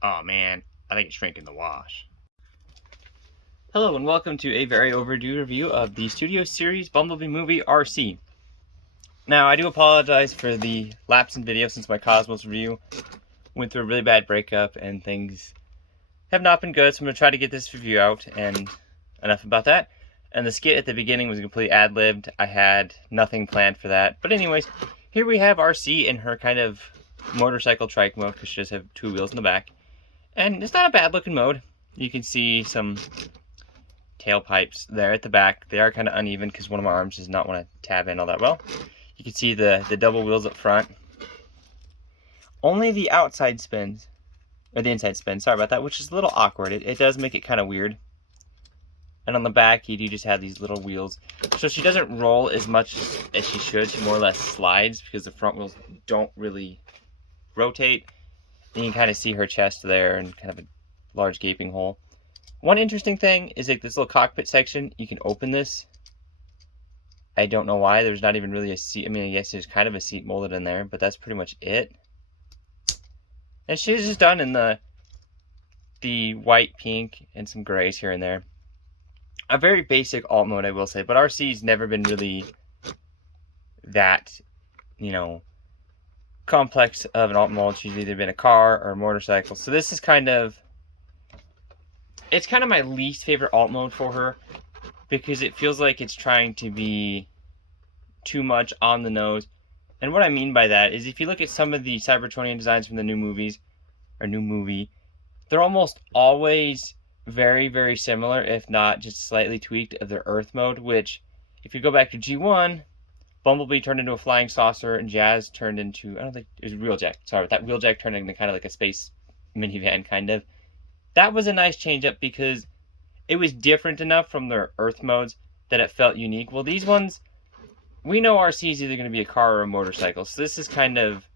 Oh man, I think it shrank in the wash. Hello and welcome to a very overdue review of the Studio Series Bumblebee movie RC. Now, I do apologize for the lapse in video since my Cosmos review went through a really bad breakup and things have not been good, so I'm going to try to get this review out, and enough about that. And the skit at the beginning was completely ad-libbed. I had nothing planned for that. But anyways, here we have RC in her kind of motorcycle trike mode because she does have two wheels in the back. And it's not a bad looking mode. You can see some tailpipes there at the back. They are kind of uneven because one of my arms does not want to tab in all that well. You can see the double wheels up front. Only the outside spins, or the inside spins, sorry about that, which is a little awkward. It does make it kind of weird. And on the back, you do just have these little wheels. So she doesn't roll as much as she should. She more or less slides because the front wheels don't really rotate. And you can kind of see her chest there and kind of a large gaping hole. One interesting thing is like this little cockpit section. You can open this. I don't know why. There's not even really a seat. I mean, I guess there's kind of a seat molded in there, but that's pretty much it. And she's just done in the white, pink, and some grays here and there. A very basic alt mode, I will say, but RC's never been really that, complex of an alt mode. She's either been a car or a motorcycle. So this is it's kind of my least favorite alt mode for her because it feels like it's trying to be too much on the nose. And what I mean by that is if you look at some of the Cybertronian designs from the new movie, they're almost always very, very similar, if not just slightly tweaked of their Earth mode, which if you go back to G1, Bumblebee turned into a flying saucer and Jazz turned into, I don't think it was Wheeljack. Sorry, but that Wheeljack turned into kind of like a space minivan kind of. That was a nice change up because it was different enough from their Earth modes that it felt unique. Well, these ones, we know RC is either going to be a car or a motorcycle. So this is kind of,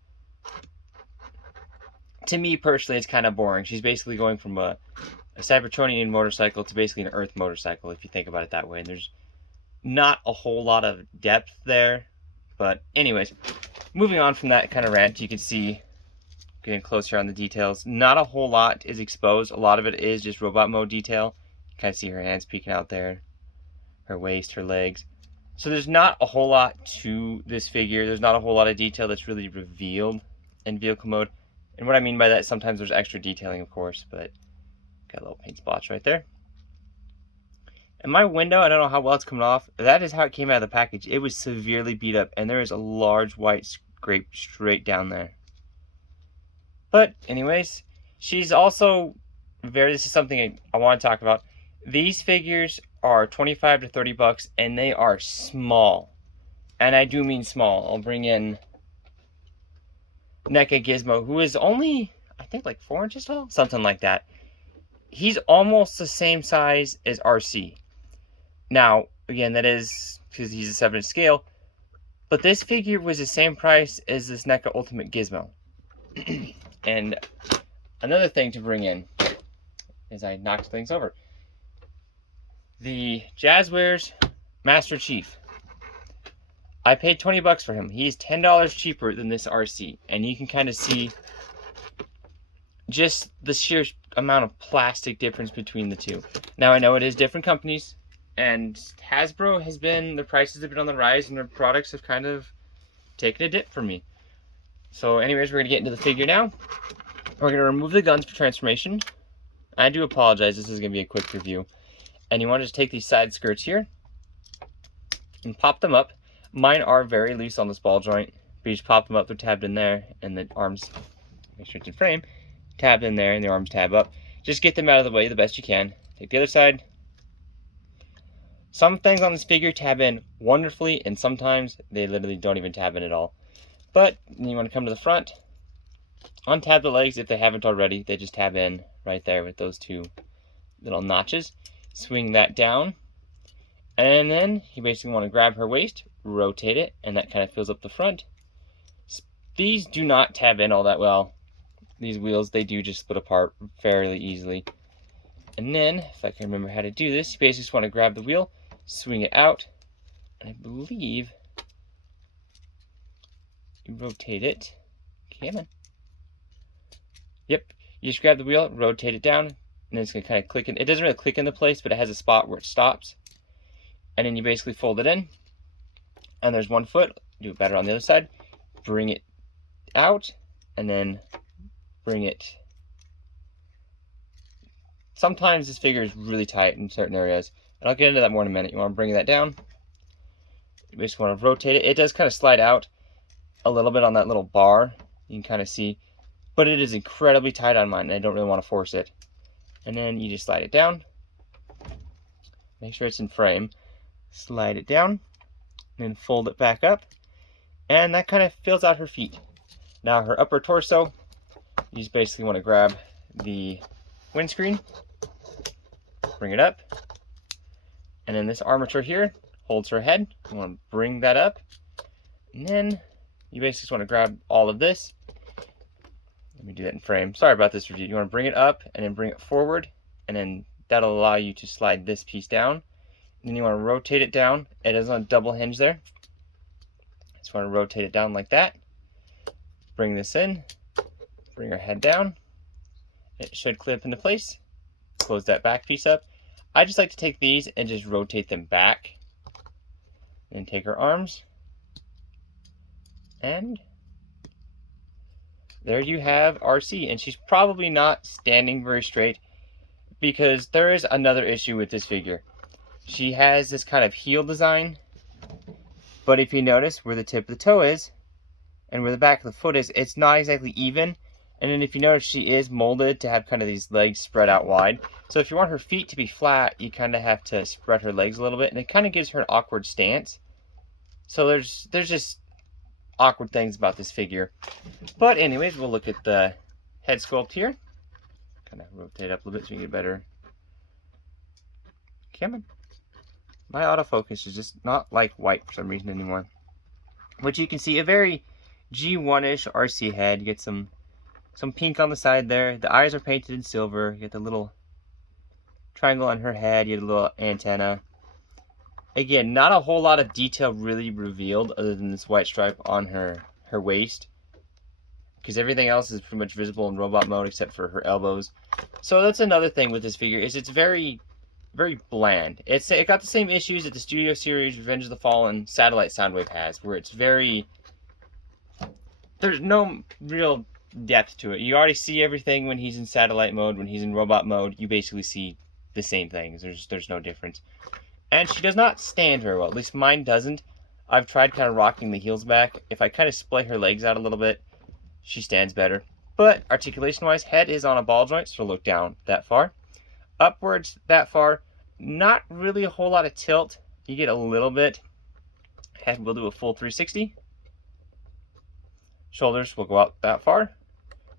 to me personally, it's kind of boring. She's basically going from a Cybertronian motorcycle to basically an Earth motorcycle, if you think about it that way. And there's not a whole lot of depth there. But anyways, moving on from that kind of rant, you can see, getting closer on the details, not a whole lot is exposed. A lot of it is just robot mode detail. You kind of see her hands peeking out there, her waist, her legs. So there's not a whole lot to this figure. There's not a whole lot of detail that's really revealed in vehicle mode. And what I mean by that, sometimes there's extra detailing, of course, but got little paint spots right there. And my window, I don't know how well it's coming off. That is how it came out of the package. It was severely beat up, and there is a large white scrape straight down there. But anyways, she's also this is something I want to talk about. These figures are 25 to 30 bucks, and they are small. And I do mean small. I'll bring in NECA Gizmo, who is only, I think, like 4 inches tall? Something like that. He's almost the same size as RC. Now, again, that is because he's a 7-inch scale. But this figure was the same price as this NECA Ultimate Gizmo. And another thing to bring in is I knocked things over. The Jazzwares Master Chief. I paid 20 bucks for him. He's $10 cheaper than this RC. And you can kind of see just the sheer amount of plastic difference between the two. Now, I know it is different companies. And Hasbro the prices have been on the rise and their products have kind of taken a dip for me. So anyways, we're going to get into the figure now. We're going to remove the guns for transformation. I do apologize, this is going to be a quick review. And you want to just take these side skirts here and pop them up. Mine are very loose on this ball joint, but you just pop them up, they're tabbed in there, and the arms, make sure it's in frame, tabbed in there, and the arms tab up. Just get them out of the way the best you can. Take the other side. Some things on this figure tab in wonderfully, and sometimes they literally don't even tab in at all. But you want to come to the front, untab the legs if they haven't already. They just tab in right there with those two little notches. Swing that down, and then you basically want to grab her waist, rotate it, and that kind of fills up the front. These do not tab in all that well. These wheels, they do just split apart fairly easily. And then, if I can remember how to do this, you basically just want to grab the wheel, swing it out, and I believe you rotate it. Come on. Yep. You just grab the wheel, rotate it down, and then it's going to kind of click in. It doesn't really click into place, but it has a spot where it stops. And then you basically fold it in. And there's one foot. Do it better on the other side. Bring it out, and then bring it. Sometimes this figure is really tight in certain areas, and I'll get into that more in a minute. You want to bring that down. You basically want to rotate it. It does kind of slide out a little bit on that little bar. You can kind of see, but it is incredibly tight on mine, and I don't really want to force it. And then you just slide it down. Make sure it's in frame. Slide it down, and then fold it back up. And that kind of fills out her feet. Now her upper torso, you just basically want to grab the windscreen, bring it up, and then this armature here holds her head. You want to bring that up, and then you basically just want to grab all of this. Let me do that in frame. Sorry about this review. You want to bring it up and then bring it forward, and then that'll allow you to slide this piece down. And then you want to rotate it down. It is on a double hinge there. Just want to rotate it down like that. Bring this in, bring her head down. It should clip into place. Close that back piece up. I just like to take these and just rotate them back. Then take her arms. And there you have Arcee. And she's probably not standing very straight because there is another issue with this figure. She has this kind of heel design. But if you notice where the tip of the toe is and where the back of the foot is, it's not exactly even. And then if you notice, she is molded to have kind of these legs spread out wide. So if you want her feet to be flat, you kind of have to spread her legs a little bit. And it kind of gives her an awkward stance. So there's just awkward things about this figure. But anyways, we'll look at the head sculpt here. Kind of rotate up a little bit so you get better. Come on. My autofocus is just not like white for some reason anymore. But you can see a very G1-ish Arcee head. You get some pink on the side there. The eyes are painted in silver. You get the little triangle on her head. You get a little antenna. Again, not a whole lot of detail really revealed other than this white stripe on her waist. Because everything else is pretty much visible in robot mode except for her elbows. So that's another thing with this figure, is it's very bland. It got the same issues that the Studio Series Revenge of the Fallen Satellite Soundwave has, where it's very... There's no real depth to it. You already see everything when he's in satellite mode. When he's in robot mode, you basically see the same things. There's no difference. And she does not stand very well. At least mine doesn't. I've tried kind of rocking the heels back. If I kind of splay her legs out a little bit, she stands better. But articulation-wise, head is on a ball joint, so look down that far. Upwards that far, not really a whole lot of tilt. You get a little bit. Head will do a full 360. Shoulders will go out that far.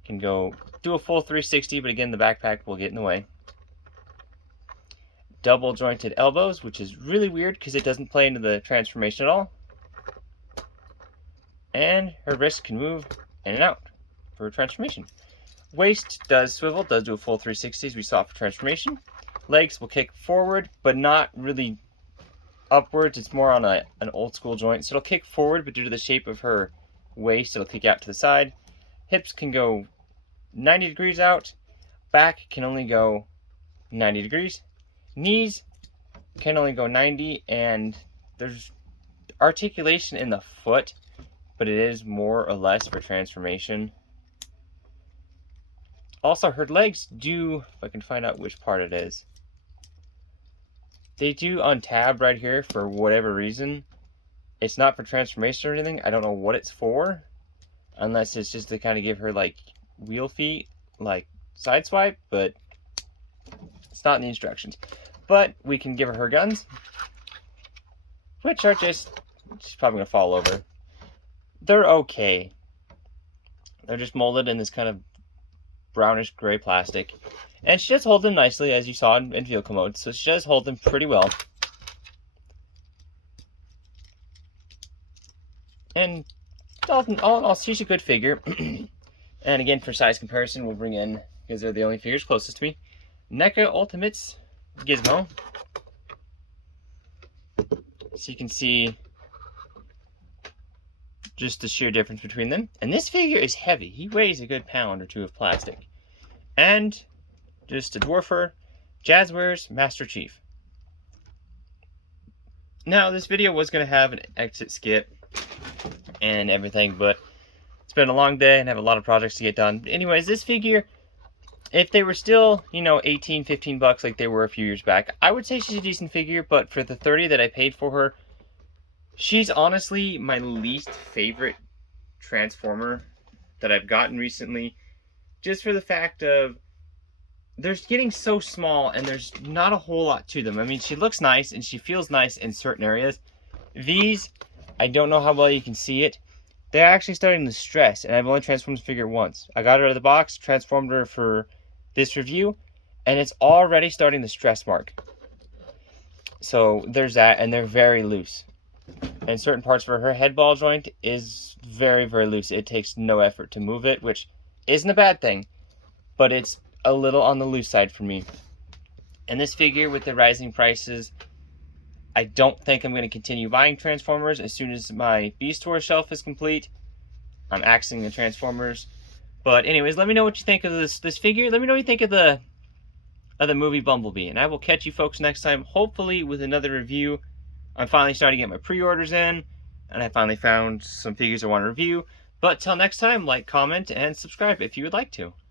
Can go do a full 360, but again the backpack will get in the way. Double jointed elbows, which is really weird because it doesn't play into the transformation at all. And her wrist can move in and out for transformation. Waist does swivel, does do a full 360 as we saw for transformation. Legs will kick forward, but not really upwards. It's more on an old school joint. So it'll kick forward, but due to the shape of her waist, it'll kick out to the side. Hips can go 90 degrees out. Back can only go 90 degrees. Knees can only go 90, and there's articulation in the foot, but it is more or less for transformation. Also, her legs do, if I can find out which part it is, they do untab right here for whatever reason. It's not for transformation or anything. I don't know what it's for, unless it's just to kind of give her like wheel feet, like side swipe, but it's not in the instructions. But we can give her guns, which are she's probably going to fall over. They're okay. They're just molded in this kind of brownish gray plastic. And she does hold them nicely, as you saw in vehicle mode. So she does hold them pretty well. And all in all, she's a good figure. And again, for size comparison, we'll bring in, because they're the only figures closest to me, NECA Ultimate's Gizmo. So you can see just the sheer difference between them. And this figure is heavy. He weighs a good pound or two of plastic. and just a dwarfer, Jazzwares Master Chief. Now, this video was going to have an exit skip and everything, but it's been a long day and I have a lot of projects to get done. Anyways, this figure, if they were still, 18, 15 bucks like they were a few years back, I would say she's a decent figure, but for the 30 that I paid for her, she's honestly my least favorite Transformer that I've gotten recently, just for the fact of they're getting so small and there's not a whole lot to them. I mean, she looks nice and she feels nice in certain areas. These, I don't know how well you can see it, they're actually starting to stress, and I've only transformed the figure once. I got her out of the box, transformed her for this review, and it's already starting to stress mark. So there's that, and they're very loose. And certain parts for her head ball joint is very, very loose. It takes no effort to move it, which isn't a bad thing, but it's a little on the loose side for me. And this figure, with the rising prices, I don't think I'm going to continue buying Transformers. As soon as my Beast Wars shelf is complete, I'm axing the Transformers. But anyways, let me know what you think of this figure. Let me know what you think of the movie Bumblebee. And I will catch you folks next time, hopefully with another review. I'm finally starting to get my pre-orders in, and I finally found some figures I want to review. But till next time, like, comment, and subscribe if you would like to.